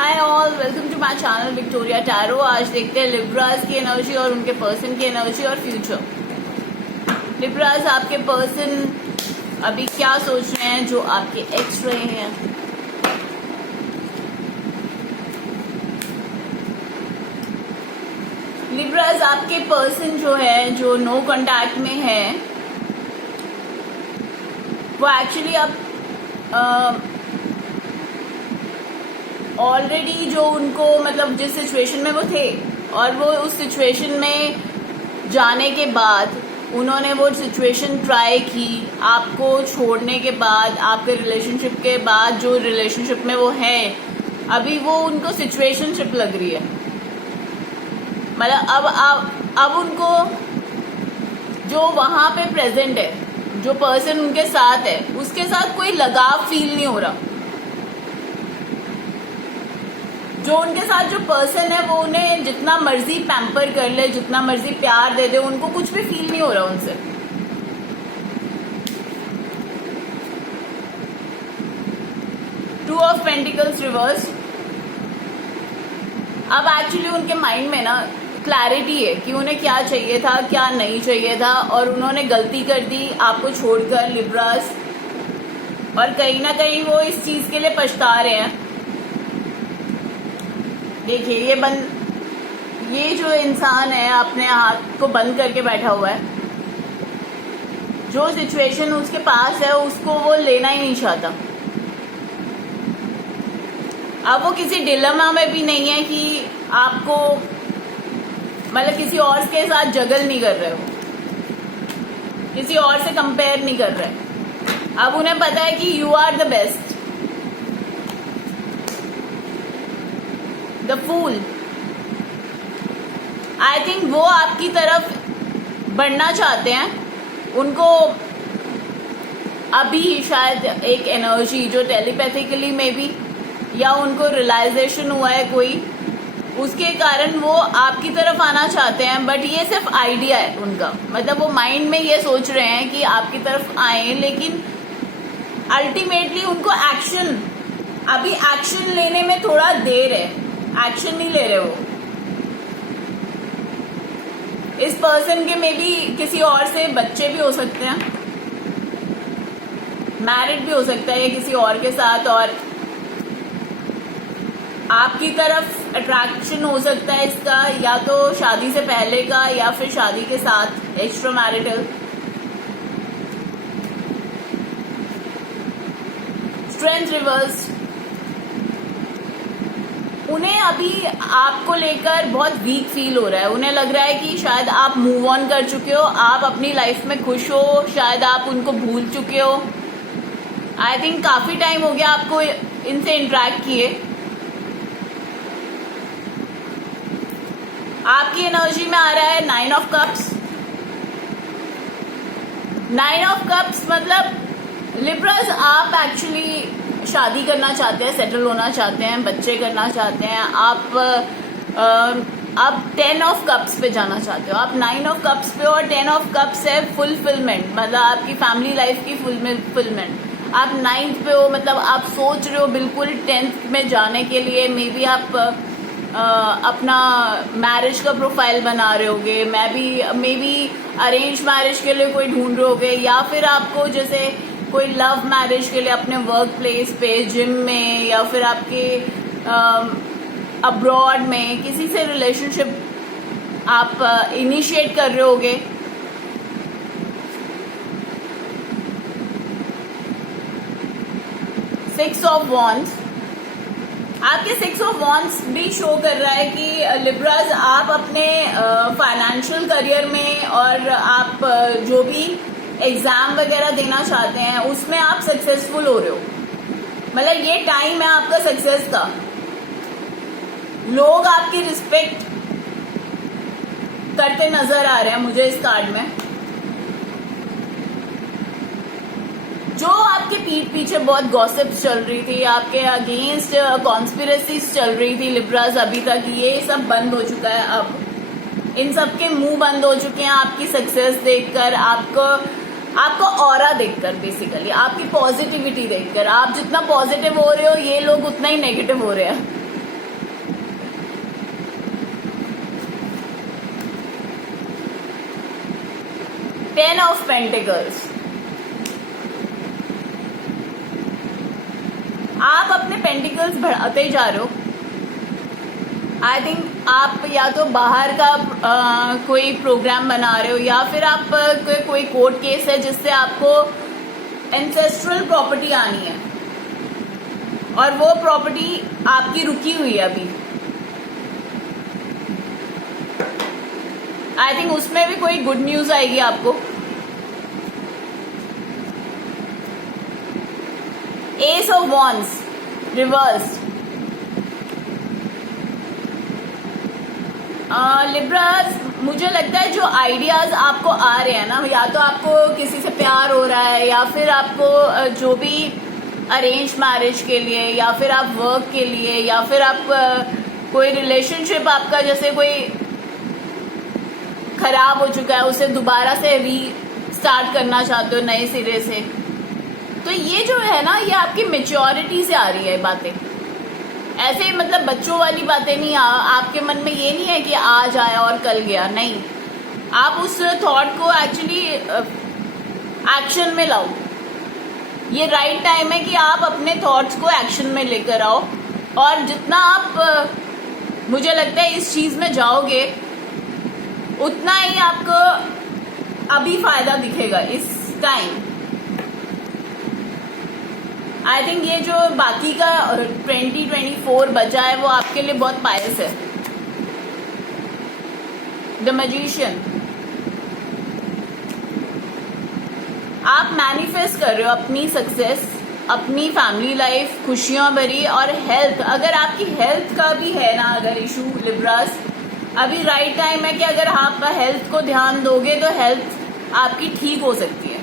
Hi all, welcome to my channel Victoria tarot. आज देखते हैं लिब्रास की एनर्जी और उनके पर्सन की एनर्जी और फ्यूचर। लिब्रास, आपके पर्सन अभी क्या सोच रहे हैं जो आपके एक्स रहे हैं? लिब्रास, आपके पर्सन जो है, जो नो कांटेक्ट में है, वो एक्चुअली अब ऑलरेडी जो उनको मतलब जिस सिचुएशन में वो थे और वो उस सिचुएशन में जाने के बाद उन्होंने वो सिचुएशन ट्राई की, आपको छोड़ने के बाद, आपके रिलेशनशिप के बाद जो रिलेशनशिप में वो है अभी, वो उनको सिचुएशनशिप लग रही है। मतलब अब उनको जो वहां पे प्रेजेंट है, जो पर्सन उनके साथ है, उसके साथ कोई लगाव फील नहीं हो रहा। जो उनके साथ जो पर्सन है वो उन्हें जितना मर्जी पैम्पर कर ले, जितना मर्जी प्यार दे दे, उनको कुछ भी फील नहीं हो रहा उनसे। Two of pentacles reverse. अब एक्चुअली उनके माइंड में ना क्लैरिटी है कि उन्हें क्या चाहिए था, क्या नहीं चाहिए था, और उन्होंने गलती कर दी आपको छोड़कर लिब्रास, और कहीं ना कहीं वो इस चीज के लिए पछता रहे हैं। देखिए, ये जो इंसान है अपने हाथ को बंद करके बैठा हुआ है। जो सिचुएशन उसके पास है उसको वो लेना ही नहीं चाहता। अब वो किसी डिलेमा में भी नहीं है कि आपको मतलब किसी और के साथ जगल नहीं कर रहे हो, किसी और से कंपेयर नहीं कर रहे। अब उन्हें पता है कि you are the best. The fool, I think वो आपकी तरफ बढ़ना चाहते हैं। उनको अभी शायद एक एनर्जी जो टेलीपैथिकली में भी, या उनको रियलाइजेशन हुआ है कोई, उसके कारण वो आपकी तरफ आना चाहते हैं। बट ये सिर्फ आइडिया है उनका, मतलब वो माइंड में ये सोच रहे हैं कि आपकी तरफ आए, लेकिन अल्टीमेटली उनको एक्शन, अभी एक्शन लेने में थोड़ा देर है, एक्शन नहीं ले रहे वो। इस पर्सन के में भी किसी और से बच्चे भी हो सकते हैं, मैरिड भी हो सकता है किसी और के साथ, और आपकी तरफ अट्रैक्शन हो सकता है इसका, या तो शादी से पहले का या फिर शादी के साथ, एक्स्ट्रा मैरिटल। Strength reverse. उन्हें अभी आपको लेकर बहुत वीक फील हो रहा है। उन्हें लग रहा है कि शायद आप मूव ऑन कर चुके हो, आप अपनी लाइफ में खुश हो, शायद आप उनको भूल चुके हो। आई थिंक काफी टाइम हो गया आपको इनसे इंटरेक्ट किए। आपकी एनर्जी में आ रहा है 9 ऑफ कप्स। 9 ऑफ कप्स मतलब लिब्रास, आप एक्चुअली शादी करना चाहते हैं, सेटल होना चाहते हैं, बच्चे करना चाहते हैं। आप 10 ऑफ कप्स पे जाना चाहते हो, आप 9 ऑफ कप्स पे, और 10 ऑफ कप्स है फुलफिलमेंट, मतलब आपकी फैमिली लाइफ की फुलफिलमेंट। आप 9th पे हो, मतलब आप सोच रहे हो बिल्कुल 10th में जाने के लिए। मे बी आप अपना मैरिज का प्रोफाइल बना रहे होगे, मे बी अरेंज मैरिज के लिए कोई ढूंढ रहे होगे, या फिर आपको जैसे कोई लव मैरिज के लिए अपने वर्क प्लेस पे, जिम में, या फिर आपके अब्रॉड में किसी से रिलेशनशिप आप इनिशिएट कर रहे होगे। Six of wands. आपके 6 ऑफ वॉन्ड्स भी शो कर रहा है कि लिब्रास, आप अपने फाइनेंशियल करियर में और आप जो भी एग्जाम वगैरह देना चाहते हैं उसमें आप सक्सेसफुल हो रहे हो। मतलब ये टाइम है आपका सक्सेस का। लोग आपकी रिस्पेक्ट करते नजर आ रहे हैं मुझे इस कार्ड में। जो आपके पीठ पीछे बहुत गॉसिप्स चल रही थी, आपके अगेंस्ट कॉन्स्पिरेसीज चल रही थी लिब्रास अभी तक, ये सब बंद हो चुका है। अब इन सब के मुंह बंद हो चुके हैं आपकी सक्सेस देखकर, आपको ऑरा देखकर, बेसिकली आपकी पॉजिटिविटी देखकर। आप जितना पॉजिटिव हो रहे हो, ये लोग उतना ही नेगेटिव हो रहे हैं। 10 ऑफ पेंटिकल्स। आप अपने पेंटिकल्स बढ़ाते जा रहे हो। आई थिंक आप या तो बाहर का कोई प्रोग्राम बना रहे हो, या फिर आप कोई कोर्ट केस है जिससे आपको एंसेस्ट्रल प्रॉपर्टी आनी है, और वो प्रॉपर्टी आपकी रुकी हुई है अभी। आई थिंक उसमें भी कोई गुड न्यूज आएगी आपको। S of wands reverse. Libras, मुझे लगता है जो आइडियाज आपको आ रहे हैं ना, या तो आपको किसी से प्यार हो रहा है, या फिर आपको जो भी अरेंज मैरिज के लिए, या फिर आप वर्क के लिए, या फिर आप कोई रिलेशनशिप आपका जैसे कोई खराब हो चुका है उसे दोबारा से रीस्टार्ट करना चाहते हो नए सिरे से। तो ये जो है ना, ये आपकी मेच्योरिटी से आ रही है बातें। ऐसे ही मतलब बच्चों वाली बातें नहीं। आपके मन में ये नहीं है कि आज आया और कल गया, नहीं। आप उस थॉट को एक्चुअली एक्शन में लाओ। ये राइट टाइम है कि आप अपने थॉट्स को एक्शन में लेकर आओ, और जितना आप मुझे लगता है इस चीज में जाओगे, उतना ही आपको अभी फायदा दिखेगा इस टाइम। आई थिंक ये जो बाकी का 2024 बचा है वो आपके लिए बहुत पायस है। द मैजिशियन, आप मैनिफेस्ट कर रहे हो अपनी सक्सेस, अपनी फैमिली लाइफ खुशियां भरी, और हेल्थ। अगर आपकी हेल्थ का भी है ना अगर इशू लिब्रास, अभी राइट टाइम है कि अगर आप हेल्थ को ध्यान दोगे तो हेल्थ आपकी ठीक हो सकती है।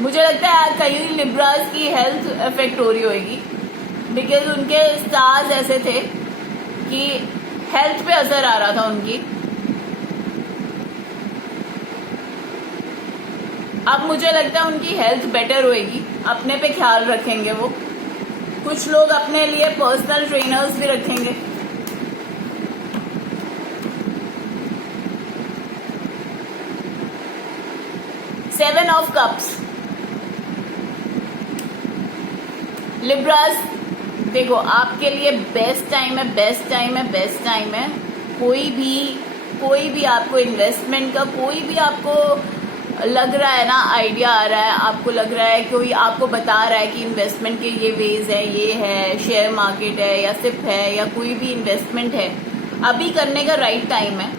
मुझे लगता है कई लिब्रास की हेल्थ इफेक्ट हो रही होगी, बिकॉज उनके स्टार्स ऐसे थे कि हेल्थ पे असर आ रहा था उनकी। अब मुझे लगता है उनकी हेल्थ बेटर होएगी, अपने पे ख्याल रखेंगे वो। कुछ लोग अपने लिए पर्सनल ट्रेनर्स भी रखेंगे। Seven of cups. लिब्रास, देखो आपके लिए बेस्ट टाइम है, बेस्ट टाइम है, बेस्ट टाइम है। कोई भी आपको इन्वेस्टमेंट का कोई भी आपको लग रहा है ना, आइडिया आ रहा है, आपको लग रहा है कोई आपको बता रहा है कि इन्वेस्टमेंट के ये वेज है, ये है, शेयर मार्केट है या सिप है या कोई भी इन्वेस्टमेंट है, अभी करने का राइट टाइम है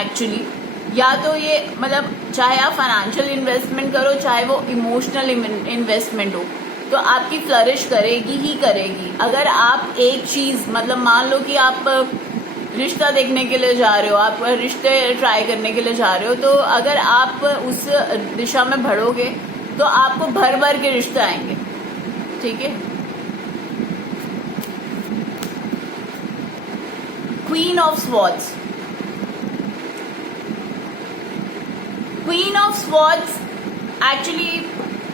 एक्चुअली। या तो ये मतलब चाहे आप फाइनेंशियल इन्वेस्टमेंट करो, चाहे वो इमोशनल इन्वेस्टमेंट हो, तो आपकी फ्लरिश करेगी ही करेगी। अगर आप एक चीज मतलब मान लो कि आप रिश्ता देखने के लिए जा रहे हो, आप रिश्ते ट्राई करने के लिए जा रहे हो, तो अगर आप उस दिशा में बढ़ोगे तो आपको भर भर के रिश्ते आएंगे, ठीक है। Queen of swords. Queen of swords actually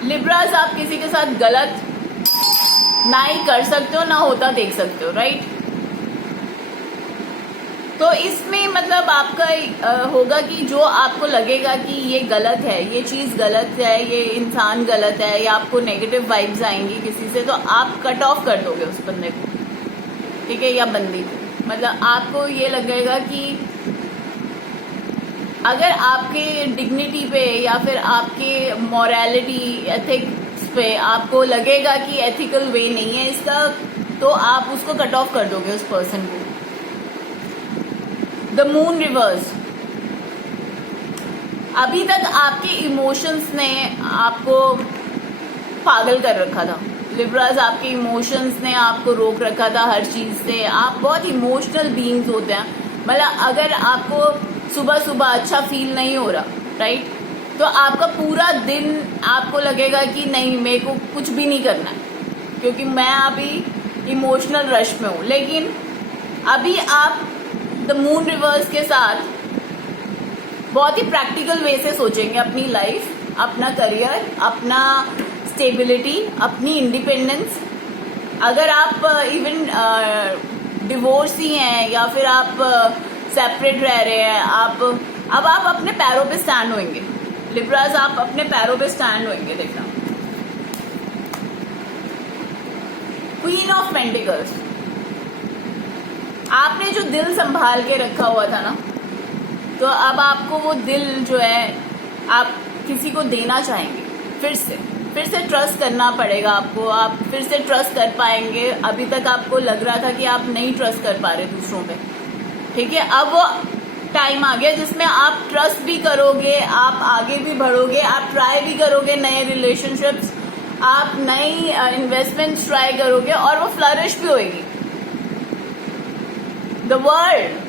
Libras, आप किसी के साथ गलत ना ही कर सकते हो ना होता देख सकते हो, राइट। तो इसमें मतलब आपका होगा कि जो आपको लगेगा कि ये गलत है, ये चीज गलत है, ये इंसान गलत है, या आपको नेगेटिव वाइब्स आएंगी किसी से, तो आप कट ऑफ कर दोगे उस बंदे को, ठीक है, या बंदी को। मतलब आपको ये लगेगा कि अगर आपके डिग्निटी पे या फिर आपके मॉरलिटी एथिक्स पे आपको लगेगा कि एथिकल वे नहीं है इसका, तो आप उसको कट ऑफ कर दोगे उस पर्सन को। The moon reverse. अभी तक आपके इमोशंस ने आपको पागल कर रखा था लिब्रास, आपके इमोशंस ने आपको रोक रखा था हर चीज से। आप बहुत इमोशनल बीइंग्स होते हैं। मतलब अगर आपको सुबह सुबह अच्छा फील नहीं हो रहा, राइट, तो आपका पूरा दिन आपको लगेगा कि नहीं मेरे को कुछ भी नहीं करना है, क्योंकि मैं अभी इमोशनल रश में हूँ। लेकिन अभी आप द मून रिवर्स के साथ बहुत ही प्रैक्टिकल वे से सोचेंगे अपनी लाइफ, अपना करियर, अपना स्टेबिलिटी, अपनी इंडिपेंडेंस। अगर आप इवन डिवोर्सी हैं या फिर आप सेपरेट रह रहे हैं, अब आप अपने पैरों पे स्टैंड होंगे, लिब्रास आप अपने पैरों पे स्टैंड होंगे, देखना। क्वीन ऑफ पेंटिकल्स, आपने जो दिल संभाल के रखा हुआ था ना, तो अब आपको वो दिल जो है आप किसी को देना चाहेंगे। फिर से ट्रस्ट करना पड़ेगा आपको, आप फिर से ट्रस्ट कर पाएंगे। अभी तक आपको लग रहा था कि आप नहीं ट्रस्ट कर पा रहे दूसरों पे, ठीक है। अब वो टाइम आ गया जिसमें आप ट्रस्ट भी करोगे, आप आगे भी बढ़ोगे, आप ट्राई भी करोगे नए रिलेशनशिप्स, आप नई इन्वेस्टमेंट्स ट्राई करोगे और वो फ्लरिश भी होगी। द वर्ल्ड,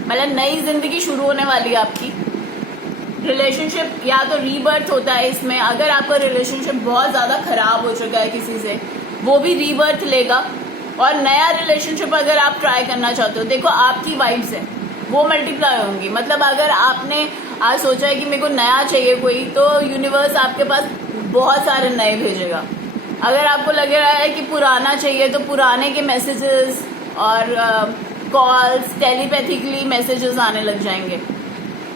मतलब नई जिंदगी शुरू होने वाली है आपकी। रिलेशनशिप या तो रीबर्थ होता है इसमें, अगर आपका रिलेशनशिप बहुत ज्यादा खराब हो चुका है किसी से, वो भी रीबर्थ लेगा। और नया रिलेशनशिप अगर आप ट्राई करना चाहते हो, देखो आपकी वाइब्स है वो मल्टीप्लाई होंगी। मतलब अगर आपने आज सोचा है कि मेरे को नया चाहिए कोई, तो यूनिवर्स आपके पास बहुत सारे नए भेजेगा। अगर आपको लग रहा है कि पुराना चाहिए, तो पुराने के मैसेजेस और कॉल्स, टेलीपैथिकली मैसेजेस आने लग जाएंगे।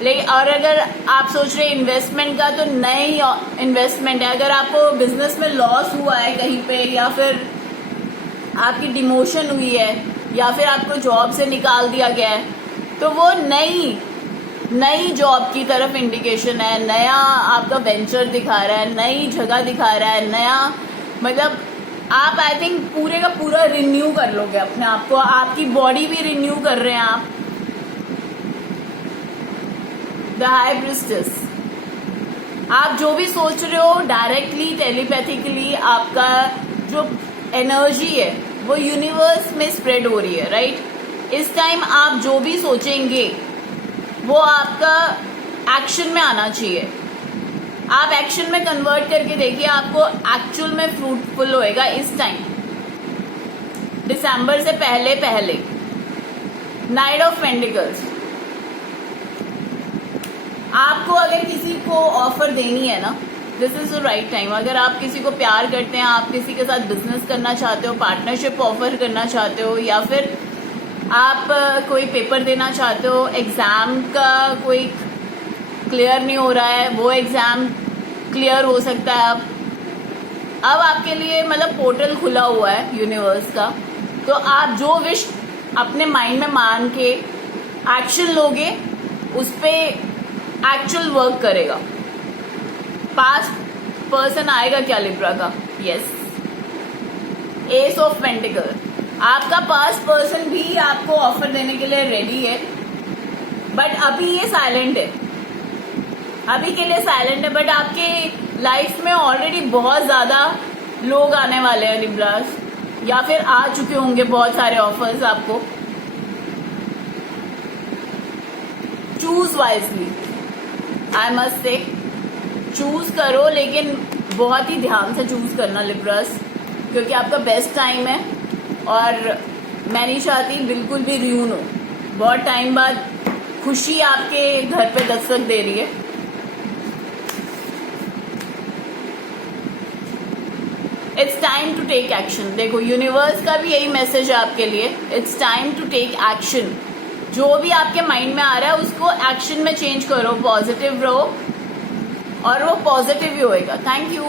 लेकिन और अगर आप सोच रहे हैं इन्वेस्टमेंट का, तो नई इन्वेस्टमेंट है। अगर आपको बिजनेस में लॉस हुआ है कहीं पे, या फिर आपकी डिमोशन हुई है, या फिर आपको जॉब से निकाल दिया गया है, तो वो नई जॉब की तरफ इंडिकेशन है। नया आपका वेंचर दिखा रहा है, नई जगह दिखा रहा है, नया मतलब आप आई थिंक पूरे का पूरा रिन्यू कर लोगे अपने आप को। आपकी बॉडी भी रिन्यू कर रहे हैं आप। द हाई प्रिस्टेस, आप जो भी सोच रहे हो डायरेक्टली टेलीपैथिकली, आपका जो एनर्जी है वो यूनिवर्स में स्प्रेड हो रही है, राइट। इस टाइम आप जो भी सोचेंगे वो आपका एक्शन में आना चाहिए। आप एक्शन में कन्वर्ट करके देखिए, आपको एक्चुअल में फ्रूटफुल होएगा इस टाइम, दिसंबर से पहले। नाइट ऑफ पेंटिकल्स, आपको अगर किसी को ऑफर देनी है ना, this is the right time. अगर आप किसी को प्यार करते हैं, आप किसी के साथ बिजनेस करना चाहते हो, पार्टनरशिप ऑफर करना चाहते हो, या फिर आप कोई पेपर देना चाहते हो, एग्जाम का कोई क्लियर नहीं हो रहा है, वो एग्जाम क्लियर हो सकता है। अब आपके लिए मतलब पोर्टल खुला हुआ है यूनिवर्स का। तो आप जो विश अपने माइंड में मान के एक्शन लोगे, उस पे एक्चुअल वर्क करेगा। पास्ट पर्सन आएगा क्या लिब्रा का? यस, एस ऑफ पेंटिकल, आपका पास्ट पर्सन भी आपको ऑफर देने के लिए रेडी है, बट अभी ये साइलेंट है, अभी के लिए साइलेंट है। बट आपके लाइफ में ऑलरेडी बहुत ज्यादा लोग आने वाले हैं लिब्रास, या फिर आ चुके होंगे बहुत सारे ऑफर्स आपको। Choose wisely, I must say choose करो, लेकिन बहुत ही ध्यान से चूज करना लिब्रास, क्योंकि आपका बेस्ट टाइम है। और मैं नहीं चाहती बिल्कुल भी रियून हो। बहुत टाइम बाद खुशी आपके घर पे दस्तक दे रही है। It's time to take action. देखो यूनिवर्स का भी यही मैसेज है आपके लिए, it's time to take action. जो भी आपके माइंड में आ रहा है उसको एक्शन में चेंज करो, पॉजिटिव रहो, और वो पॉजिटिव ही होएगा। Thank you.